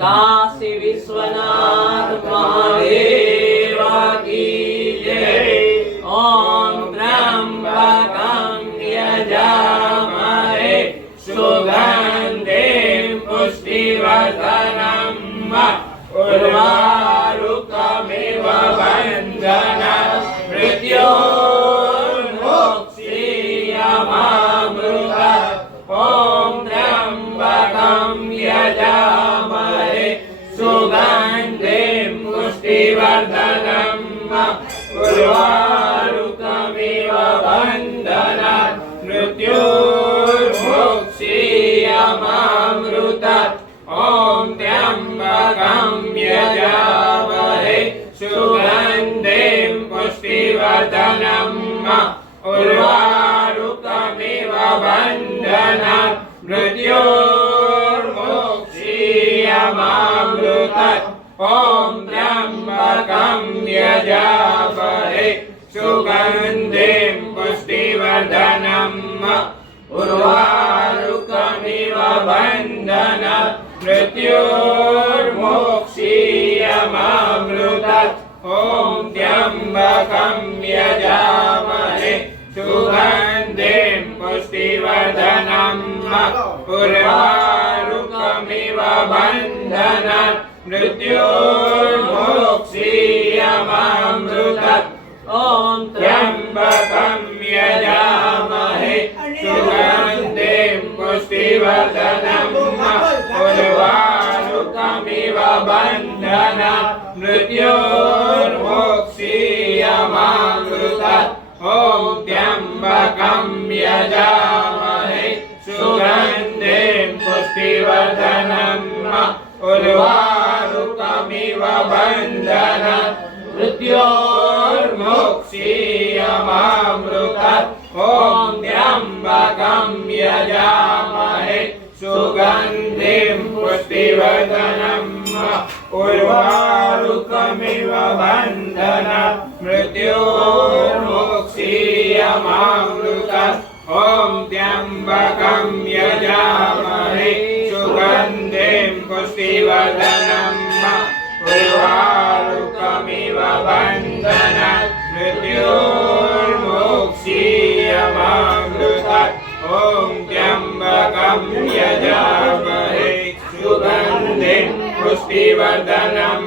काशी विश्वनाथ महादेव की जय। ओम त्र्यंबकं यजामहे सुगन्धिं पुष्टिवर्धनम् उर्वारुकमिव बन्धनात् मृत्योर्मुक्षीयमामृतात्। ओम त्र्यंबकं यजामहे सुगन्धिं पुष्टिवर्धनम् उर्वारुकमिव बन्धनात् मृत्योर्मुक्षीयमामृतात्। ओम त्र्यंबकं यजामहे सुगन्धिं पुष्टिवर्धनम् उर्वारुकमिव बन्धनात् मृत्योर्मुक्षीयमामृतात्। ओम त्र्यंबकं यजामहे सुगन्धिं पुष्टिवर्धनम् उर्वारुकमिव बन्धनात् मृत्योर्मुक्षीयमामृतात्। ओम त्र्यंबकं यजामहे सुगन्धिं पुष्टिवर्धनम् उर्वारुकमिव बन्धनात् मृत्योर्मुक्षीयमामृतात्। ओम त्र्यंबकं यजामहे सुगन्धिं पुष्टिवर्धनम् उर्वारुकमिव बन्धनात् मृत्योर्मुक्षीयमामृतात्। ओम त्र्यंबकं यजामहे सुगन्धिं पुष्टिवर्धनम् उर्वारुकमिव बन्धनात् मृत्योर्मुक्षीयमामृतात्। ओम त्र्यंबकं यजामहे सुगन्धिं पुष्टिवर्धनम् उर्वारुकमिव बन्धनात् मृत्योर्मुक्षीयमामृतात्। ओम त्र्यंबकं यजामहे सुगन्धिं पुष्टिवर्धनम् उर्वारुकमिव बन्धनात् मृत्योर्मुक्षीयमामृतात्। ओम त्र्यंबकं यजामहे सुगन्धिं पुष्टिवर्धनम्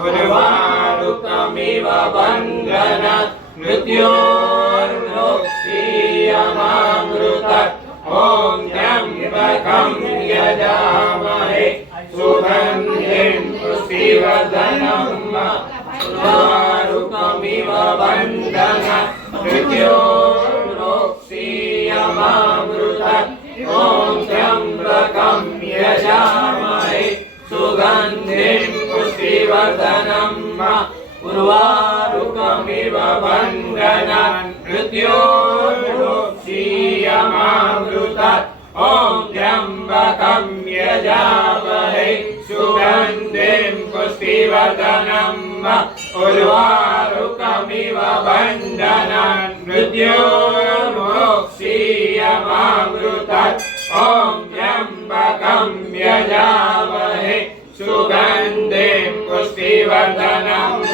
उर्वारुकमिव बन्धनात् मृत्योर्मुक्षीयमामृतात्। ओम त्र्यंबकं यजामहे सुगन्धिं पुष्टिवर्धनम् उर्वारुकमिव बन्धनात् मृत्योर्मुक्षीयमामृतात्। ओम त्र्यंबकं यजामहे सुगन्धिं पुष्टिवर्धनम् उर्वारुकमिव बन्धनात् मृत्योर्मुक्षीयमामृतात्। ओम त्र्यंबकं यजामहे सुगन्धिं पुष्टिवर्धनम् उर्वारुकमिव बन्धनात् मृत्योर्मुक्षीयमामृतात्। ओम त्र्यंबकं यजामहे सुगन्धिं पुष्टिवर्धनम्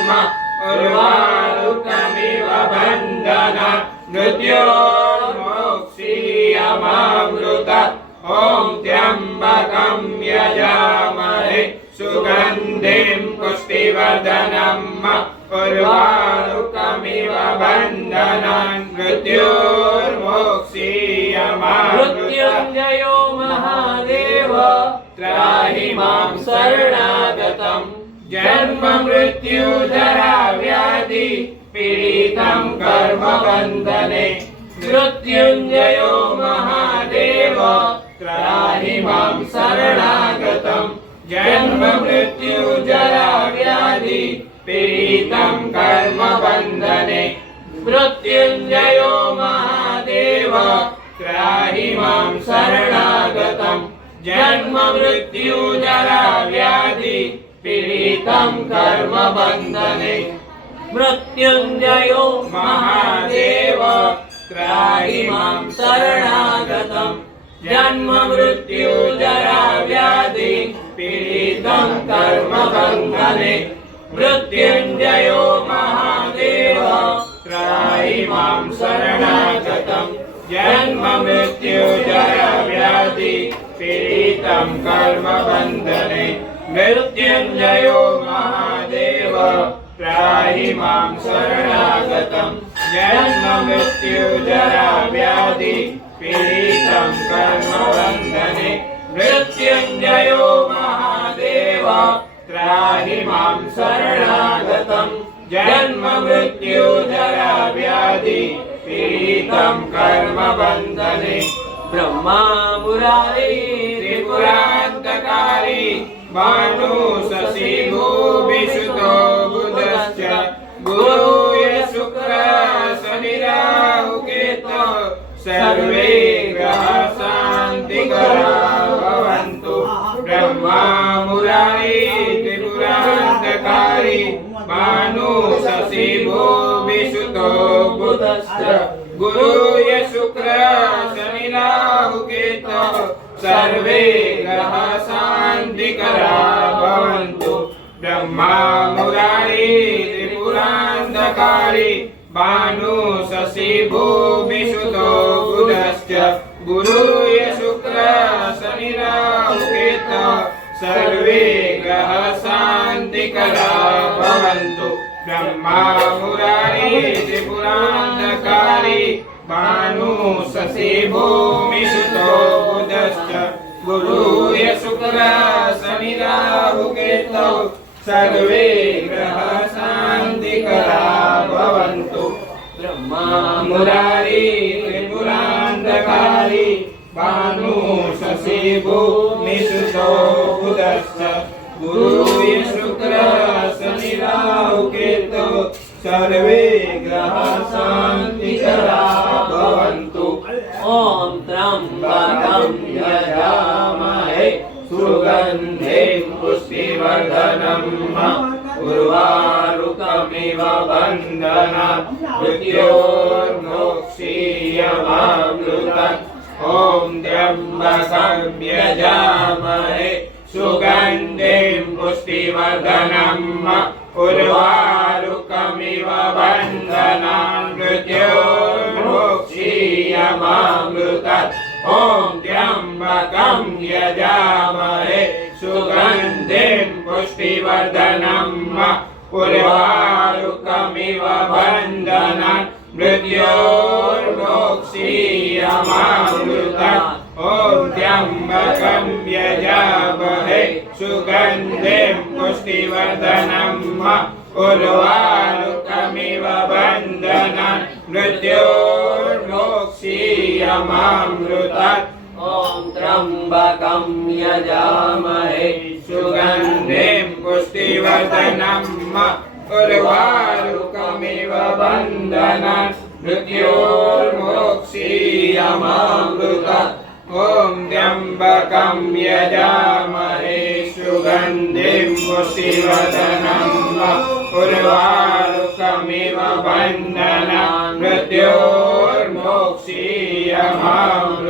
उर्वारुकमिव बन्धनात् मृत्योर्मुक्षीयमामृतात्। ओम त्र्यंबकं यजामहे सुगन्धिं पुष्टिवर्धनम् उर्वारुकमिव बन्धनात् मृत्योर्मुक्षीयमामृतात्। मृत्युञ्जयो महादेव त्राहि मां शरणागतं जन्म मृत्यु जरा व्याधि पीडितं कर्म बन्धने। मृत्युञ्जयो महादेव त्राहि मां शरणागतं जन्म मृत्यु जरा व्याधि पीडितं कर्म बन्धने। मृत्युञ्जयो महादेव त्राहि मां शरणागतं जन्म मृत्यु जरा व्याधि पीडितं कर्म बन्धने। मृत्युञ्जयो महादेव त्राहि मां शरणागतं जन्म मृत्यु जरा व्याधि पीडितं कर्म बन्धने मृत्युञ्जयो महादेव त्राहि मां शरणागतं जन्म मृत्यु जरा व्याधि पीडितं कर्म बन्धने मृत्युञ्जयो महादेव त्राहि मां शरणागतं जन्म मृत्यु जरा व्याधि पीडितं कर्म बन्धने मृत्युञ्जयो महादेव त्राहि मां शरणागतं जन्म मृत्यु जरा व्याधि पीडितं कर्म बन्धने ब्रह्मा मुरारी त्रिपुरान्तकारी भानु शशि भूविसुतो बुधश्च गुरु शुक्र शनि राहु केतु सर्वे ग्रह शान्तिकरा भवन्तु ब्रह्मा मुरारी त्रिपुरान्तकारी भानु शशि भूविसुतो बुधश्च गुरु शुक्र शनि राहु केतु सर्वे ग्रह शान्तिकरा भवन्तु ब्रह्मा मुरारी त्रिपुरान्तकारी भानु शशि भूविसुतो बुधश्च गुरु शुक्र शनि राहु केतु सर्वे ग्रह शान्तिकरा भवन्तु ब्रह्मा मुरारी त्रिपुरान्तकारी भानु शशि भूविसुतो बुधश्च गुरु शुक्र शनि राहु केतु सर्वे ग्रह शान्तिकरा भवन्तु ब्रह्मा मुरारी त्रिपुरान्तकारी भानु शशि भूविसुतो बुधश्च गुरु शुक्र शनि राहु केतु सर्वे ग्रह शान्तिकरा भवन्तु ॐ त्र्यम्बकं यजामहे सुगन्धिं पुष्टिवर्धनम् उर्वारुकमिव बन्धनात् मृत्योर्मोक्षीयमामृतम् ॐ त्र्यम्बकं यजामहे सुगन्धिं पुष्टिवर्धनम् उर्वारुकमिव बन्धनात् मृत्योर्मोक्षीयमामृतम् ॐ त्र्यम्बकं यजामहे सुगन्धिं पुष्टिवर्धनम् उर्वारुकमिव बन्धनात् मृत्योर्मोक्षीयमामृतम् ॐ त्र्यम्बकं यजामहे सुगन्धिं पुष्टिवर्धनम् उर्वारुकमिव बन्धनात् मृत्योर्मोक्षीयमामृतम् ॐ त्र्यम्बकं यजामहे सुगन्धिं पुष्टिवर्धनम् उर्वारुकमिव बन्धनात् मृत्योर्मोक्षीयमामृतम् ॐ त्र्यम्बकं यजामहे सुगन्धिं पुष्टिवर्धनम् उर्वारुकमिव बन्धनात् मृत्योर्मोक्षीयमामृतम्